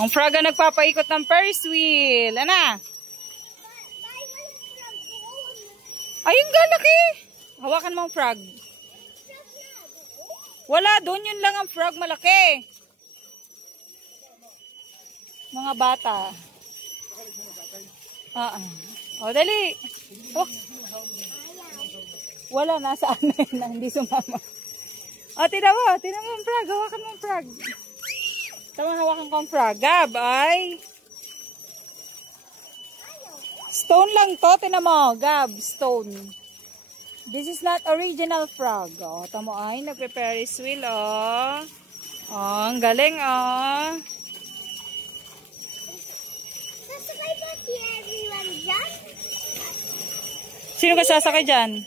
Ang frog ang nagpapaikot ng Ferris wheel. Ana? Ayun nga, laki. Hawakan mo ang frog. Wala, doon yun lang ang frog malaki. Mga bata. O, dali. Oh. Wala, nasaan na yun, hindi sumama. O, tinan mo ang frog. Hawakan mo ang frog. Tama, hawakan ko ang frog. Gab, ay. Stone lang to, tinan mo. Gab, stone. This is not original frog. O, tamo ay, nagpe-Ferris wheel, o. O, ang galing, o. Sasakay ba si everyone dyan? Sino ka sasakay dyan?